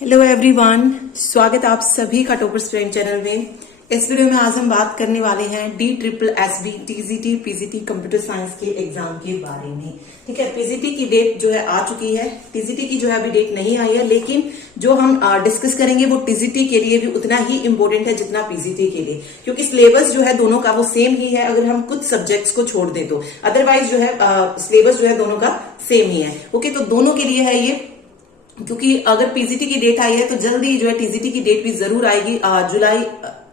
Hello everyone, स्वागत है आप सभी का टॉपर स्टूडेंट चैनल में। इस वीडियो में आज हम बात करने वाले हैं DSSB TGT PGT computer science के एग्जाम के बारे में। ठीक है, पीजीटी की डेट जो है आ चुकी है, टीजीटी की जो है अभी डेट नहीं आई है, लेकिन जो हम डिस्कस करेंगे वो टीजीटी के लिए भी उतना ही इम्पोर्टेंट है जितना पीजीटी के लिए, क्योंकि सिलेबस जो है दोनों का वो सेम ही है अगर हम कुछ सब्जेक्ट्स को छोड़ दें तो। अदरवाइज जो है सिलेबस जो है दोनों का सेम ही है। ओके, तो दोनों के लिए है ये, क्योंकि अगर पीजीटी की डेट आई है तो जल्दी जो है टीजीटी की डेट भी जरूर आएगी। जुलाई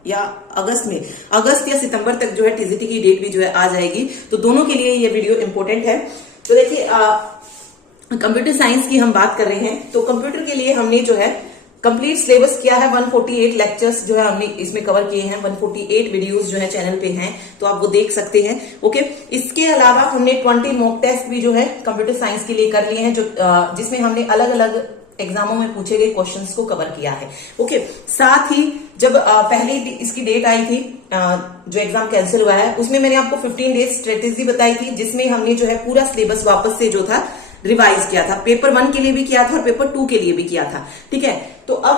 या अगस्त या सितंबर तक जो है टीजीटी की डेट भी जो है आ जाएगी। तो दोनों के लिए ये वीडियो इंपॉर्टेंट है। तो देखिए, कंप्यूटर साइंस की हम बात कर रहे हैं तो कंप्यूटर के लिए हमने जो है कंप्लीट सिलेबस किया है। 148 लेक्चर्स जो है हमने इसमें कवर किए हैं। 148 वीडियोस जो है चैनल पे हैं, तो आप वो देख सकते हैं। ओके, इसके अलावा हमने 20 मॉक टेस्ट भी जो है कंप्यूटर साइंस के लिए कर लिए हैं, जो जिसमें हमने अलग अलग एग्जामों में पूछे गए क्वेश्चंस को कवर किया है। ओके, साथ ही जब पहले इसकी डेट आई थी, जो एग्जाम कैंसिल हुआ है, उसमें मैंने आपको 15 डेज स्ट्रेटेजी बताई थी, जिसमें हमने जो है पूरा सिलेबस वापस से जो था रिवाइज किया था। पेपर 1 के लिए भी किया था और पेपर 2 के लिए भी किया था। ठीक है, तो अब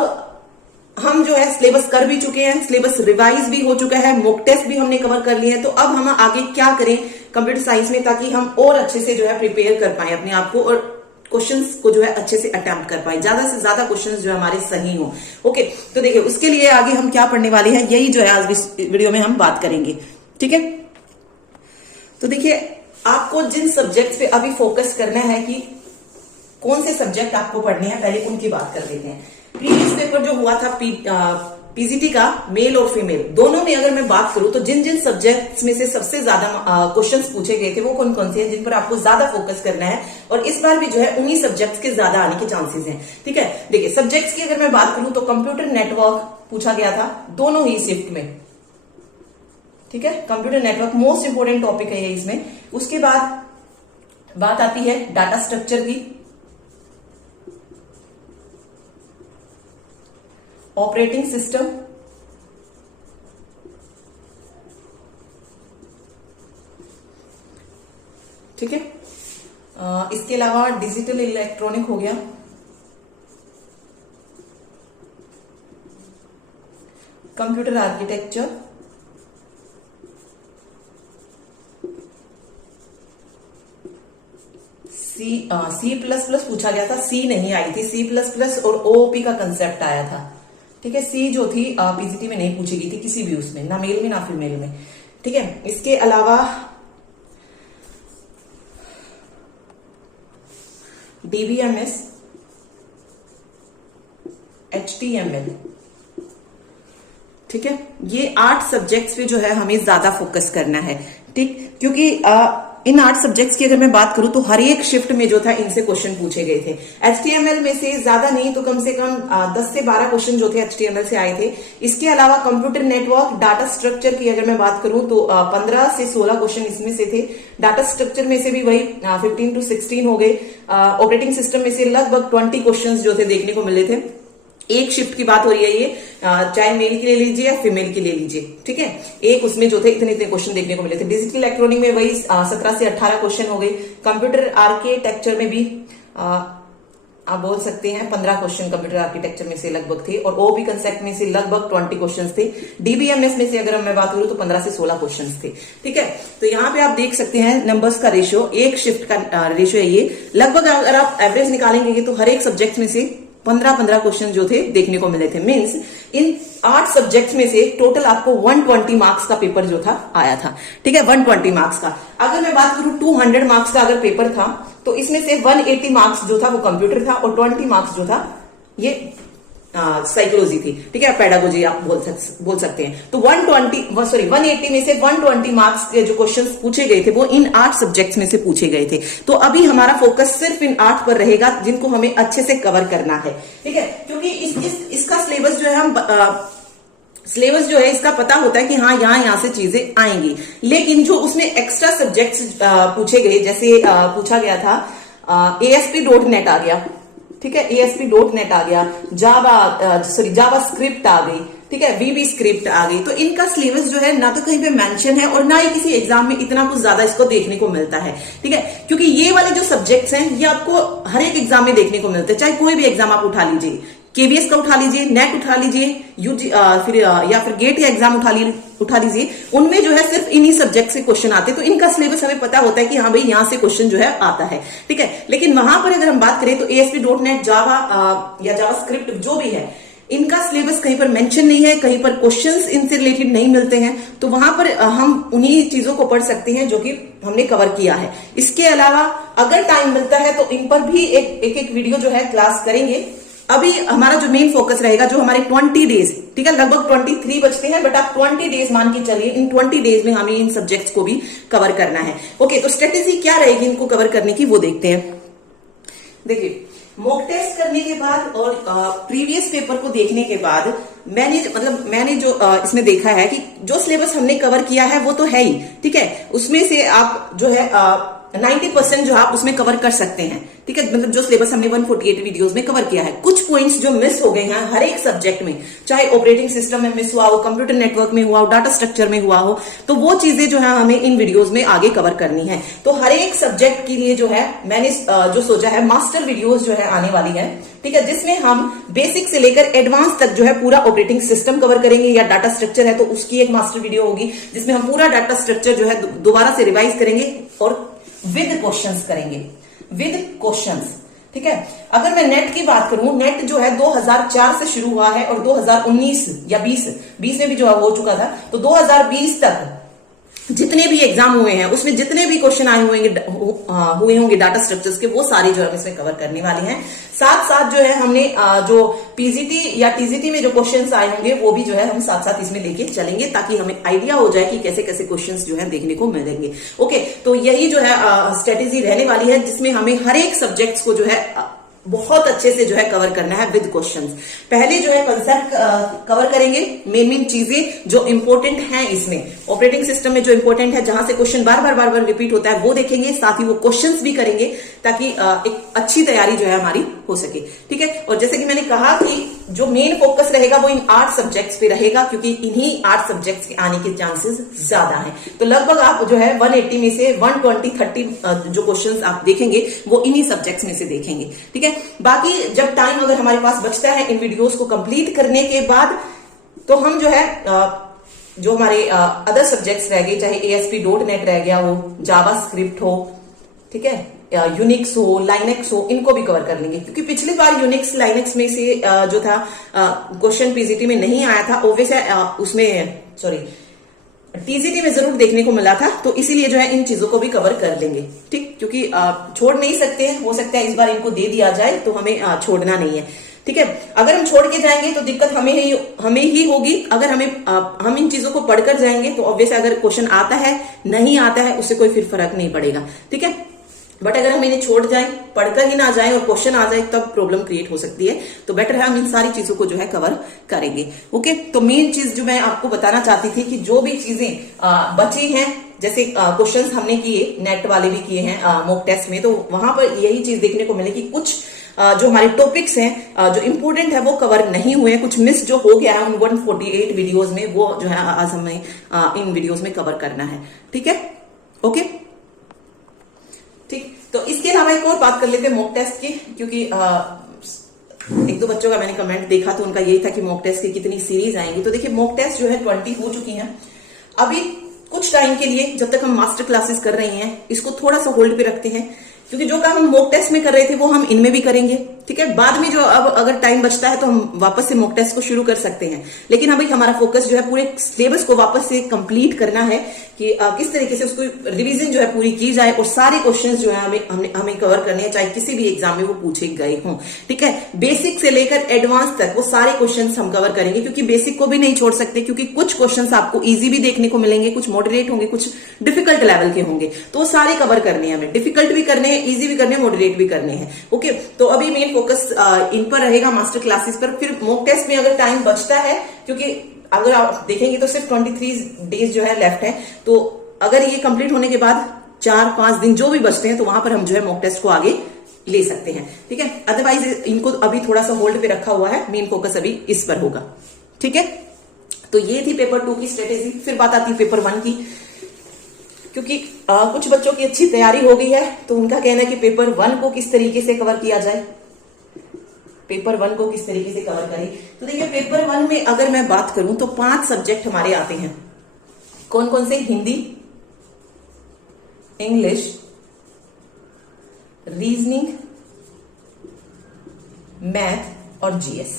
हम जो है सिलेबस कर भी चुके हैं, सिलेबस रिवाइज भी हो चुका है, मॉक टेस्ट भी हमने कवर कर लिए हैं। तो अब हम आगे क्या करें कंप्यूटर साइंस में, ताकि हम और अच्छे से जो है प्रिपेयर कर पाए अपने आप को और क्वेश्चंस को जो है अच्छे से अटेम्प्ट कर पाए, ज्यादा से ज्यादा क्वेश्चंस जो है हमारे सही हो। ओके, तो देखिए उसके लिए आगे हम क्या पढ़ने वाले हैं, यही जो है आज इस वीडियो में हम बात करेंगे। ठीक है, तो देखिए आपको जिन सब्जेक्ट्स पे अभी फोकस करना है कि कौन से सब्जेक्ट आपको पढ़ने हैं, पहले उनकी बात कर लेते हैं। प्रीवियस पेपर जो हुआ था पीजीटी का, मेल और फीमेल दोनों में अगर मैं बात करूं तो जिन जिन सब्जेक्ट्स में से सबसे ज्यादा क्वेश्चंस पूछे गए थे वो कौन कौन से हैं जिन पर आपको ज्यादा फोकस करना है, और इस बार भी जो है उन्हीं सब्जेक्ट्स के ज्यादा आने के चांसेस हैं। ठीक है, देखिए सब्जेक्ट्स की अगर मैं बात करूं तो कंप्यूटर नेटवर्क पूछा गया था दोनों ही शिफ्ट में। ठीक है, computer network most important topic है ये इसमें। उसके बाद बात आती है डाटा स्ट्रक्चर की, ऑपरेटिंग सिस्टम, ठीक है, इसके अलावा डिजिटल इलेक्ट्रॉनिक हो गया, कंप्यूटर आर्किटेक्चर, C++ पूछा गया था, सी नहीं आई थी, C++ और OOP का कंसेप्ट आया था। ठीक है, सी जो थी पीजीटी में नहीं पूछी गई थी किसी भी उसमें, ना मेल में ना फीमेल में। ठीक है, इसके अलावा DBMS, HTML। ठीक है, ये 8 सब्जेक्ट्स पे जो है हमें ज्यादा फोकस करना है। ठीक, क्योंकि इन 8 सब्जेक्ट्स की अगर मैं बात करूं तो हर एक शिफ्ट में जो था इनसे क्वेश्चन पूछे गए थे। HTML में से ज्यादा नहीं तो कम से कम 10 से 12 क्वेश्चन जो थे HTML से आए थे। इसके अलावा कंप्यूटर नेटवर्क, डाटा स्ट्रक्चर की अगर मैं बात करूं तो 15 से 16 क्वेश्चन इसमें से थे। डाटा स्ट्रक्चर में से भी वही 15 to 16 हो गए। ऑपरेटिंग सिस्टम में से लगभग 20 क्वेश्चन जो थे देखने को मिले थे। एक शिफ्ट की बात हो रही है ये, चाहे मेल की ले लीजिए या फीमेल की ले लीजिए। ठीक है, एक उसमें जो थे इतने क्वेश्चन देखने को मिले थे। डिजिटल इलेक्ट्रॉनिक में वही 17 से 18 क्वेश्चन हो गए। कंप्यूटर आर्किटेक्चर में भी आप बोल सकते हैं 15 क्वेश्चन कंप्यूटर आर्किटेक्चर में से लगभग थे, और OOP कंसेप्ट में से लगभग 20 क्वेश्चन थे। DBMS में से अगर मैं बात करूं तो 15 से 16 क्वेश्चन थे। ठीक है, तो यहाँ पे आप देख सकते हैं नंबर्स का रेशियो, एक शिफ्ट का रेशियो है ये। लगभग अगर आप एवरेज निकालेंगे तो हर एक सब्जेक्ट में से 15-15 क्वेश्चन जो थे देखने को मिले थे। मीन्स इन 8 सब्जेक्ट्स में से टोटल आपको 120 मार्क्स का पेपर जो था आया था। ठीक है, 120 मार्क्स का। अगर मैं बात करूं 200 मार्क्स का अगर पेपर था तो इसमें से 180 मार्क्स जो था वो कंप्यूटर था और 20 मार्क्स जो था ये साइकोलॉजी थी। ठीक है, पेडागोजी आप बोल सकते हैं। तो 180 में से 120 मार्क्स के जो क्वेश्चंस पूछे गए थे वो इन 8 सब्जेक्ट्स में से पूछे गए थे। तो अभी हमारा फोकस सिर्फ इन 8 पर रहेगा जिनको हमें अच्छे से कवर करना है। ठीक है, क्योंकि इसका सिलेबस जो है सिलेबस जो है इसका पता होता है कि हाँ यहाँ से चीजें आएंगी, लेकिन जो उसमें एक्स्ट्रा सब्जेक्ट्स पूछे गए, जैसे पूछा गया था ASP.NET आ गया। ठीक है, ASP.NET आ गया, जावा स्क्रिप्ट आ गई। ठीक है, VB स्क्रिप्ट आ गई। तो इनका सिलेबस जो है ना तो कहीं पे मेंशन है और ना ही किसी एग्जाम में इतना कुछ ज्यादा इसको देखने को मिलता है। ठीक है, क्योंकि ये वाले जो सब्जेक्ट्स हैं ये आपको हर एक एग्जाम में देखने को मिलते हैं, चाहे कोई भी एग्जाम आप उठा लीजिए। केवीएस का उठा लीजिए, नेट उठा लीजिए, फिर या फिर गेट या एग्जाम उठा लीजिए, उनमें जो है सिर्फ इन्हीं सब्जेक्ट से क्वेश्चन आते हैं। तो इनका सिलेबस हमें पता होता है कि हाँ भाई यहां से क्वेश्चन जो है आता है, ठीक है। लेकिन वहां पर अगर हम बात करें तो ASP.NET, जावा या जावास्क्रिप्ट जो भी है, इनका सिलेबस कहीं पर मेंशन नहीं है, कहीं पर क्वेश्चंस इनसे रिलेटेड नहीं मिलते हैं। तो वहां पर हम उन्हीं चीजों को पढ़ सकते हैं जो कि हमने कवर किया है। इसके अलावा अगर टाइम मिलता है तो इन पर भी एक वीडियो जो है क्लास करेंगे। अभी हमारा जो मेन फोकस रहेगा, जो हमारे 20 डेज, ठीक है, लगभग 23 बचते हैं, बट आप 20 डेज मान के चलिए, इन 20 डेज में हमें इन सब्जेक्ट्स को भी कवर करना है। ओके, तो स्ट्रेटेजी क्या रहेगी इनको कवर करने की, वो देखते हैं। देखिए, मॉक टेस्ट करने के बाद और प्रीवियस पेपर को देखने के बाद मैंने जो इसमें देखा है कि जो सिलेबस हमने कवर किया है वो तो है ही, ठीक है। उसमें से आप जो है 90% जो आप उसमें कवर कर सकते हैं, ठीक है। मतलब जो सिलेबस हमने 148 वीडियोस में कवर किया है, कुछ पॉइंट्स जो मिस हो गए हैं हर एक सब्जेक्ट में, चाहे ऑपरेटिंग सिस्टम में मिस हुआ हो, कंप्यूटर नेटवर्क में हुआ हो, डाटा स्ट्रक्चर में हुआ हो, तो वो चीजें जो है हमें इन वीडियोस में आगे कवर करनी है। तो हर एक सब्जेक्ट के लिए जो है मैंने जो सोचा है, मास्टर वीडियोस जो है आने वाली है, ठीक है, जिसमें हम बेसिक से लेकर एडवांस तक जो है पूरा ऑपरेटिंग सिस्टम कवर करेंगे, या डाटा स्ट्रक्चर है तो उसकी एक मास्टर वीडियो होगी जिसमें हम पूरा डाटा स्ट्रक्चर जो है दोबारा से रिवाइज करेंगे और विद क्वेश्चंस करेंगे, विद क्वेश्चंस, ठीक है। अगर मैं नेट की बात करूं, नेट जो है 2004 से शुरू हुआ है और 2019 या 20 में भी जो है हो चुका था, तो 2020 तक जितने भी एग्जाम हुए हैं उसमें जितने भी क्वेश्चन आए हुए होंगे डाटा स्ट्रक्चर्स के, वो सारे जो हम इसमें कवर करने वाले हैं। साथ साथ जो है हमने जो पीजीटी या टीजीटी में जो क्वेश्चंस आए होंगे वो भी जो है हम साथ साथ इसमें लेके चलेंगे, ताकि हमें आइडिया हो जाए कि कैसे कैसे क्वेश्चंस जो है देखने को मिलेंगे। ओके, तो यही जो है स्ट्रेटेजी रहने वाली है, जिसमें हमें हर एक सब्जेक्ट्स को जो है बहुत अच्छे से जो है कवर करना है विद क्वेश्चंस। पहले जो है कंसेप्ट कवर करेंगे, मेन चीजें जो इंपॉर्टेंट हैं इसमें, ऑपरेटिंग सिस्टम में जो इंपॉर्टेंट है, जहां से क्वेश्चन बार बार रिपीट होता है वो देखेंगे, साथ ही वो क्वेश्चंस भी करेंगे, ताकि एक अच्छी तैयारी जो है हमारी हो सके, ठीक है। और जैसे कि मैंने कहा कि जो मेन फोकस रहेगा वो इन 8 सब्जेक्ट्स पे रहेगा, क्योंकि इन्हीं 8 सब्जेक्ट्स के आने के चांसेस ज्यादा हैं। तो लगभग आप जो है 180 में से 120-30 जो क्वेश्चंस आप देखेंगे वो इन्हीं सब्जेक्ट्स में से देखेंगे, ठीक है। बाकी जब टाइम अगर हमारे पास बचता है इन वीडियोस को कंप्लीट करने के बाद, तो हम जो है जो हमारे अदर सब्जेक्ट्स रह गए, चाहे ASP.NET रह गया हो, जावास्क्रिप्ट हो, ठीक है, यूनिक्स हो, लाइनेक्स हो, इनको भी कवर कर लेंगे। क्योंकि पिछली बार यूनिक्स लाइनेक्स में से जो था क्वेश्चन पीजीटी में नहीं आया था, ओवेस उसमें टीजीटी में जरूर देखने को मिला था, तो इसीलिए जो है इन चीजों को भी कवर कर लेंगे, ठीक। क्योंकि छोड़ नहीं सकते हैं, हो सकता है इस बार इनको दे दिया जाए, तो हमें छोड़ना नहीं है, ठीक है। अगर हम छोड़ के जाएंगे तो दिक्कत हमें ही होगी। अगर हम इन चीजों को पढ़कर जाएंगे तो ऑब्वियस अगर क्वेश्चन आता है नहीं आता है उससे कोई फिर फर्क नहीं पड़ेगा, ठीक है। बट अगर हम इन्हें छोड़ जाएं, पढ़कर ही ना जाएं और क्वेश्चन आ जाए, तब प्रॉब्लम क्रिएट हो सकती है। तो बेटर है हम इन सारी चीजों को जो है कवर करेंगे। ओके, तो मेन चीज जो मैं आपको बताना चाहती थी कि जो भी चीजें बची हैं, जैसे क्वेश्चंस हमने किए, नेट वाले भी किए हैं मॉक टेस्ट में, तो वहां पर यही चीज देखने को मिलेगी। कुछ जो हमारे टॉपिक्स हैं जो इंपॉर्टेंट है वो कवर नहीं हुए, कुछ मिस जो हो गया है उन 148 वीडियोज में, वो जो है आज हमें इन वीडियोज में कवर करना है, ठीक है। ओके, ठीक। तो इसके अलावा एक और बात कर लेते हैं मॉक टेस्ट की, क्योंकि एक दो बच्चों का मैंने कमेंट देखा तो उनका यही था कि मॉक टेस्ट की कितनी सीरीज आएंगी। तो देखिए, मॉक टेस्ट जो है 20 हो चुकी हैं। अभी कुछ टाइम के लिए, जब तक हम मास्टर क्लासेस कर रहे हैं, इसको थोड़ा सा होल्ड पे रखते हैं, क्योंकि जो काम हम मॉक टेस्ट में कर रहे थे वो हम इनमें भी करेंगे, ठीक है। बाद में जो अब अगर टाइम बचता है तो हम वापस से मॉक टेस्ट को शुरू कर सकते हैं, लेकिन अभी हमारा फोकस जो है पूरे सिलेबस को वापस से कंप्लीट करना है कि किस तरीके से उसको रिवीजन जो है पूरी की जाए, और सारे क्वेश्चंस जो है हमें कवर करने हैं, चाहे किसी भी एग्जाम में वो पूछे गए हों, ठीक है। बेसिक से लेकर एडवांस तक वो सारे क्वेश्चंस हम कवर करेंगे, क्योंकि बेसिक को भी नहीं छोड़ सकते, क्योंकि कुछ क्वेश्चंस आपको इजी भी देखने को मिलेंगे, कुछ मॉडरेट होंगे, कुछ डिफिकल्ट लेवल के होंगे, तो वो सारे कवर करने हैं हमें। डिफिकल्ट भी करने हैं, इजी भी करने हैं, मॉडरेट भी करने हैं। ओके, तो अभी मेन फोकस इन पर रहेगा, मास्टर क्लासेस पर। फिर मॉक टेस्ट में अगर टाइम बचता है, क्योंकि अगर आप देखेंगे तो सिर्फ 23 डेज जो है लेफ्ट है, तो अगर ये कंप्लीट होने के बाद 4-5 दिन जो भी बचते हैं, तो वहां पर हम जो है मॉक टेस्ट को आगे ले सकते हैं, ठीक है। अदरवाइज इनको अभी थोड़ा सा होल्ड पे रखा हुआ है, मेन फोकस अभी इस पर होगा, ठीक है। तो ये थी पेपर 2 की स्ट्रेटेजी। फिर बात आती है पेपर 1 की, क्योंकि कुछ बच्चों की अच्छी तैयारी हो गई है, तो उनका कहना है कि पेपर 1 को किस तरीके से कवर किया जाए। पेपर 1 को किस तरीके से कवर करें। तो देखिए पेपर 1 में अगर मैं बात करूं तो 5 सब्जेक्ट हमारे आते हैं। कौन कौन से? हिंदी, इंग्लिश, रीजनिंग, मैथ और जीएस।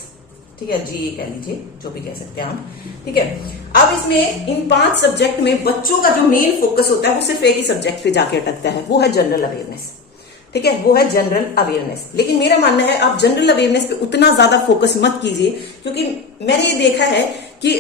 ठीक है, जीए कह लीजिए, जो भी कह सकते हैं आप। ठीक है, अब इसमें इन 5 सब्जेक्ट में बच्चों का जो मेन फोकस होता है वो सिर्फ एक ही सब्जेक्ट पे जाके अटकता है, वो है जनरल अवेयरनेस। ठीक है, वो है जनरल अवेयरनेस। लेकिन मेरा मानना है आप जनरल अवेयरनेस पे उतना ज्यादा फोकस मत कीजिए, क्योंकि मैंने ये देखा है कि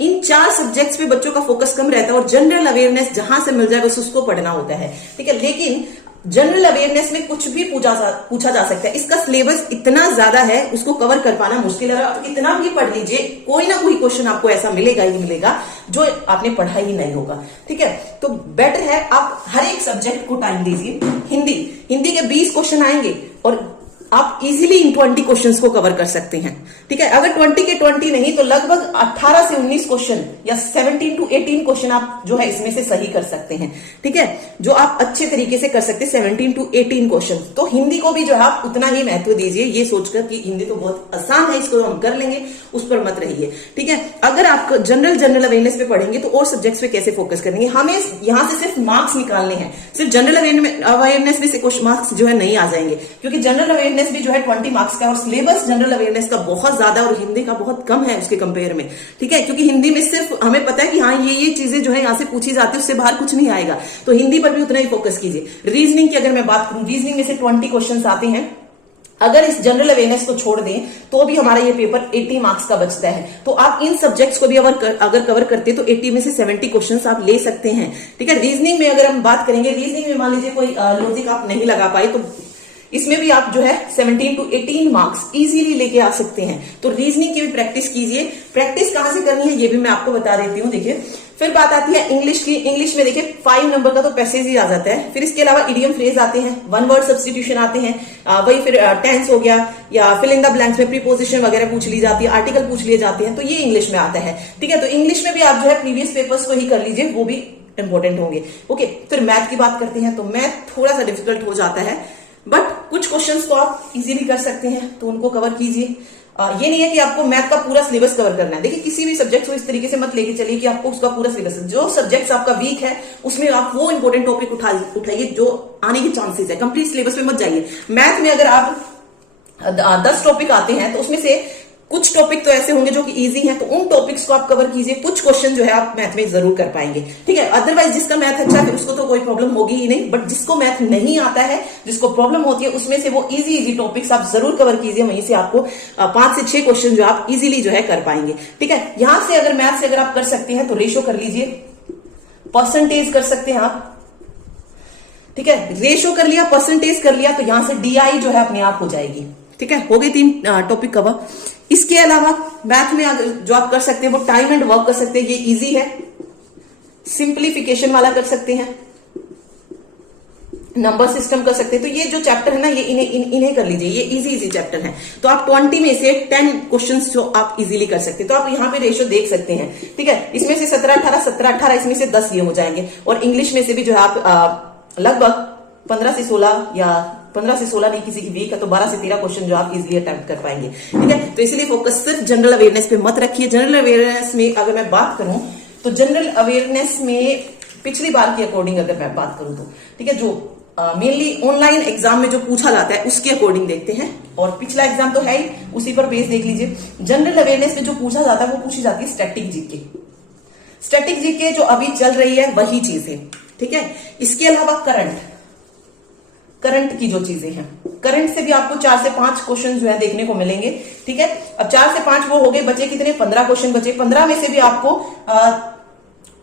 इन 4 सब्जेक्ट्स पे बच्चों का फोकस कम रहता है और जनरल अवेयरनेस जहां से मिल जाए बस उसको पढ़ना होता है। ठीक है, लेकिन जनरल अवेयरनेस में कुछ भी पूछा जा सकता है। इसका सिलेबस इतना ज्यादा है, उसको कवर कर पाना मुश्किल है। आप कितना भी पढ़ लीजिए, कोई ना कोई क्वेश्चन आपको ऐसा मिलेगा ही मिलेगा जो आपने पढ़ा ही नहीं होगा। ठीक है, तो बेटर है आप हर एक सब्जेक्ट को टाइम दीजिए। हिंदी के 20 क्वेश्चन आएंगे और आप इजीली इन 20 क्वेश्चंस को कवर कर सकते हैं। ठीक है, अगर 20 के 20 नहीं तो लगभग 18 से 19 क्वेश्चन या 17 to 18 क्वेश्चन आप जो है इसमें से सही कर सकते हैं। ठीक है, जो आप अच्छे तरीके से कर सकते हैं 17 to 18 क्वेश्चन। तो हिंदी को भी जो है आप उतना ही महत्व दीजिए, ये सोचकर कि हिंदी तो बहुत आसान है, इसको हम कर लेंगे, उस पर मत रहिए। ठीक है, अगर आप जनरल अवेयरनेस पे पढ़ेंगे तो और सब्जेक्ट्स पे कैसे फोकस करेंगे? हमें यहां से सिर्फ मार्क्स निकालने हैं, सिर्फ जनरल अवेयरनेस में से कुछ मार्क्स जो है नहीं आ जाएंगे, क्योंकि जनरल अवेयरनेस भी जो है 20 मार्क्स का और सिलेबस जनरल अवेयरनेस का बहुत ज्यादा और हिंदी का बहुत कम है उसके कंपेयर में। ठीक है, क्योंकि हिंदी में सिर्फ हमें पता है कि हाँ ये चीजें जो है यहां से पूछी जाती है, उससे बाहर कुछ नहीं आएगा। तो हिंदी पर भी उतना ही फोकस कीजिए। रीजनिंग की अगर मैं बात करूं, रीजनिंग में से 20 क्वेश्चन आते हैं। अगर इस जनरल अवेयरनेस को छोड़ दें तो भी हमारा ये पेपर 80 मार्क्स का बचता है। तो आप इन सब्जेक्ट्स को भी अगर कवर करते हैं तो 80 में से 70 क्वेश्चंस आप ले सकते हैं। ठीक है, रीजनिंग में अगर हम बात करेंगे, रीजनिंग में मान लीजिए कोई लॉजिक आप नहीं लगा पाए तो इसमें भी आप जो है 17 to 18 मार्क्स इजीली लेके आ सकते हैं। तो रीजनिंग की भी प्रैक्टिस कीजिए। प्रैक्टिस कहां से करनी है ये भी मैं आपको बता देती हूँ। देखिए, फिर बात आती है इंग्लिश की। इंग्लिश में देखिए 5 नंबर का तो पैसेज ही आ जाता है। फिर इसके अलावा इडियम फ्रेज आते हैं, वन वर्ड सब्स्टिट्यूशन आते हैं, वही फिर टेंस हो गया, या फिल इन द ब्लैंक्स में प्रीपोजिशन वगैरह पूछ ली जाती है, आर्टिकल पूछ लिए जाते हैं। तो ये इंग्लिश में आता है। ठीक है, तो इंग्लिश में भी आप जो है प्रीवियस पेपर्स को ही कर लीजिए, वो भी इंपॉर्टेंट होंगे। ओके, फिर मैथ की बात करते हैं तो मैथ थोड़ा सा डिफिकल्ट हो जाता है, बट कुछ क्वेश्चंस को आप इजीली कर सकते हैं, तो उनको कवर कीजिए। ये नहीं है कि आपको मैथ का पूरा सिलेबस कवर करना है। देखिए, किसी भी सब्जेक्ट को इस तरीके से मत लेके चलिए कि आपको उसका पूरा सिलेबस, जो सब्जेक्ट्स आपका वीक है उसमें आप वो इंपॉर्टेंट टॉपिक उठाइए जो आने के चांसेस है। कंप्लीट सिलेबस पे मत जाइए। मैथ में अगर आप 10 टॉपिक आते हैं तो उसमें से कुछ टॉपिक तो ऐसे होंगे जो कि इजी हैं, तो उन टॉपिक्स को आप कवर कीजिए। कुछ क्वेश्चन जो है आप मैथ में जरूर कर पाएंगे। ठीक है, अदरवाइज जिसका मैथ अच्छा है उसको तो कोई प्रॉब्लम होगी ही नहीं, बट जिसको मैथ नहीं आता है, जिसको प्रॉब्लम होती है, उसमें से वो इजी टॉपिक्स आप जरूर कवर कीजिए। वहीं से आपको 5 से 6 क्वेश्चन जो आप इजीली जो है कर पाएंगे। ठीक है, यहां से अगर मैथ से अगर आप कर सकते हैं तो रेशो कर लीजिए, परसेंटेज कर सकते हैं आप। ठीक है, रेशो कर लिया, परसेंटेज कर लिया, तो यहां से डीआई जो है अपने आप हो जाएगी। ठीक है, हो गए 3 टॉपिक कवर। इसके अलावा मैथ में जो आप कर सकते हैं वो टाइम एंड वर्क कर सकते हैं, ये इजी है। सिंप्लीफिकेशन वाला कर सकते हैं, नंबर सिस्टम कर सकते हैं। तो ये जो चैप्टर है ना, ये इन्हें कर लीजिए, ये इजी चैप्टर है। तो आप 20 में से 10 क्वेश्चंस जो आप इजीली कर सकते हैं। तो आप यहाँ पे रेशियो देख सकते हैं। ठीक है, इसमें से 17-18 इसमें से 10 ये हो जाएंगे। और इंग्लिश में से भी जो है आप लगभग 15 से 16 या 15 से 16 नहीं, किसी की वीक है तो 12 से 13 क्वेश्चन जो आप इजीली अटेम्प्ट कर पाएंगे। ठीक है, तो इसलिए फोकस सिर्फ जनरल अवेयरनेस पे मत रखिए। जनरल अवेयरनेस में अगर मैं बात करूं तो जनरल अवेयरनेस में पिछली बार के अकॉर्डिंग अगर मैं बात करूं तो ठीक है, जो मेनली ऑनलाइन एग्जाम में जो पूछा जाता है उसके अकॉर्डिंग देखते हैं। और पिछला एग्जाम तो है ही, उसी पर बेस देख लीजिए। जनरल अवेयरनेस में जो पूछा जाता है वो पूछी जाती है स्टैटिक जीके। स्टैटिक जीके जो अभी चल रही है वही चीज है। ठीक है, इसके अलावा करंट की जो चीजें हैं, करंट से भी आपको 4 से 5 क्वेश्चन जो है देखने को मिलेंगे। ठीक है, अब 4 से 5 वो हो गए, बचे कितने? 15 क्वेश्चन बचे। 15 में से भी आपको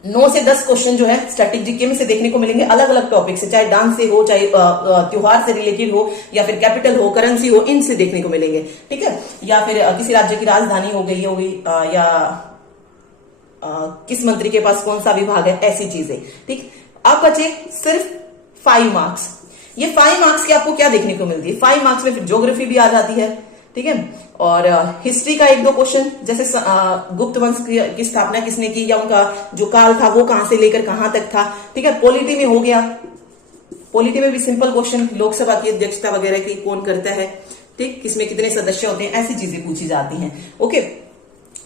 9 से 10 क्वेश्चन जो है स्टैटिक जीके में से देखने को मिलेंगे, अलग अलग टॉपिक से, चाहे डांस से हो, चाहे त्योहार से रिलेटेड हो, या फिर कैपिटल हो, करेंसी हो, इनसे देखने को मिलेंगे। ठीक है, या फिर किसी राज्य की राजधानी हो गई या किस मंत्री के पास कौन सा विभाग है, ऐसी चीजें। ठीक, अब बचे सिर्फ 5 मार्क्स। ये 5 मार्क्स की आपको क्या देखने को मिलती है? 5 मार्क्स में फिर ज्योग्राफी भी आ जाती है। ठीक है, और हिस्ट्री का 1-2 क्वेश्चन, जैसे गुप्त वंश की स्थापना किसने की, या उनका जो काल था वो कहां से लेकर कहां तक था। ठीक है, पॉलिटी में हो गया, पॉलिटी में भी सिंपल क्वेश्चन, लोकसभा की अध्यक्षता वगैरह की कौन करता है। ठीक, किसमें कितने सदस्य होते हैं, ऐसी चीजें पूछी जाती हैं। ओके,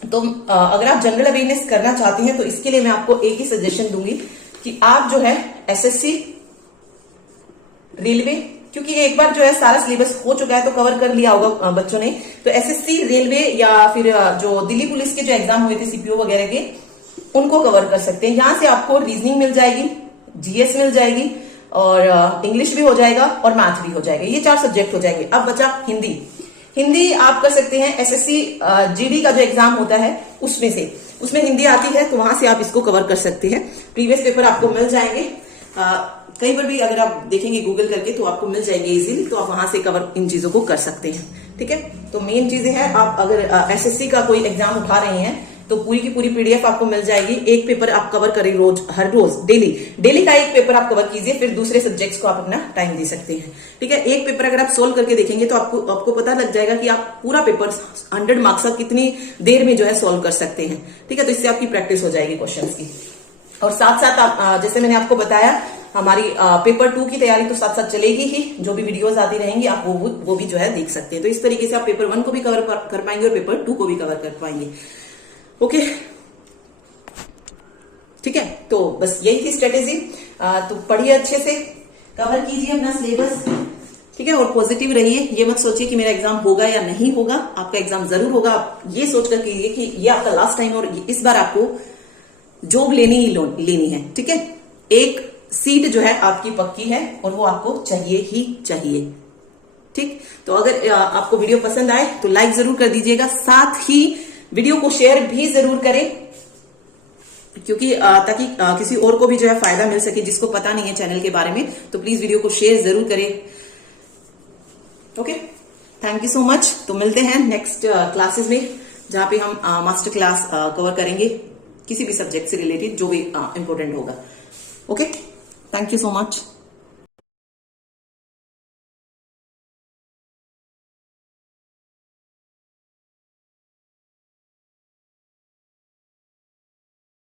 तो अगर आप जनरल अवेयरनेस करना चाहती हैं तो इसके लिए मैं आपको एक ही सजेशन दूंगी कि आप जो है एसएससी, रेलवे, क्योंकि एक बार जो है सारा सिलेबस हो चुका है तो कवर कर लिया होगा बच्चों ने, तो एसएससी, रेलवे या फिर जो दिल्ली पुलिस के जो एग्जाम हुए थे सीपीओ वगैरह के, उनको कवर कर सकते हैं। यहां से आपको रीजनिंग मिल जाएगी, जीएस मिल जाएगी और इंग्लिश भी हो जाएगा और मैथ भी हो जाएगा। ये 4 सब्जेक्ट हो जाएंगे। अब बचा हिंदी। हिंदी आप कर सकते हैं एसएससी जीडी का जो एग्जाम होता है उसमें हिंदी आती है, तो वहां से आप इसको कवर कर सकते हैं। प्रीवियस पेपर आपको मिल जाएंगे, कहीं पर भी अगर आप देखेंगे गूगल करके तो आपको मिल जाएंगे इजीली, तो आप वहां से कवर इन चीजों को कर सकते हैं। ठीक है, तो मेन चीजें हैं, आप अगर एसएससी का कोई एग्जाम उठा रहे हैं तो पूरी की पूरी पीडीएफ आपको मिल जाएगी। एक पेपर आप कवर करें हर रोज डेली का एक पेपर आप कवर कीजिए, फिर दूसरे सब्जेक्ट्स को आप अपना टाइम दे सकते हैं। ठीक है, एक पेपर अगर आप सोल्व करके देखेंगे तो आपको पता लग जाएगा कि आप पूरा पेपर 100 मार्क्स का कितनी देर में जो है सोल्व कर सकते हैं। ठीक है, तो इससे आपकी प्रैक्टिस हो जाएगी क्वेश्चंस की। और साथ साथ आप जैसे मैंने आपको बताया, हमारी पेपर 2 की तैयारी तो साथ साथ चलेगी ही, जो भी वीडियोस आती रहेंगी आप वो भी जो है देख सकते हैं। तो इस तरीके से आप पेपर 1 को भी कवर कर पाएंगे और पेपर 2 को भी कवर कर पाएंगे। ओके, ठीक है, तो बस यही थी स्ट्रेटेजी। तो पढ़िए अच्छे से, कवर कीजिए अपना सिलेबस। ठीक है, और पॉजिटिव रहिए। ये मत सोचिए कि मेरा एग्जाम होगा या नहीं होगा, आपका एग्जाम जरूर होगा। आप ये सोचकर कीजिए कि ये आपका लास्ट टाइम और इस बार आपको जॉब लेनी है। ठीक है, एक सीट जो है आपकी पक्की है और वो आपको चाहिए ही चाहिए। ठीक, तो अगर आपको वीडियो पसंद आए तो लाइक जरूर कर दीजिएगा, साथ ही वीडियो को शेयर भी जरूर करें, क्योंकि ताकि किसी और को भी जो है फायदा मिल सके जिसको पता नहीं है चैनल के बारे में। तो प्लीज वीडियो को शेयर जरूर करें। Okay, thank you so much. तो मिलते हैं नेक्स्ट क्लासेस में, जहां पे हम मास्टर क्लास कवर करेंगे किसी भी सब्जेक्ट से रिलेटेड जो भी इंपॉर्टेंट होगा। Okay, thank you so much.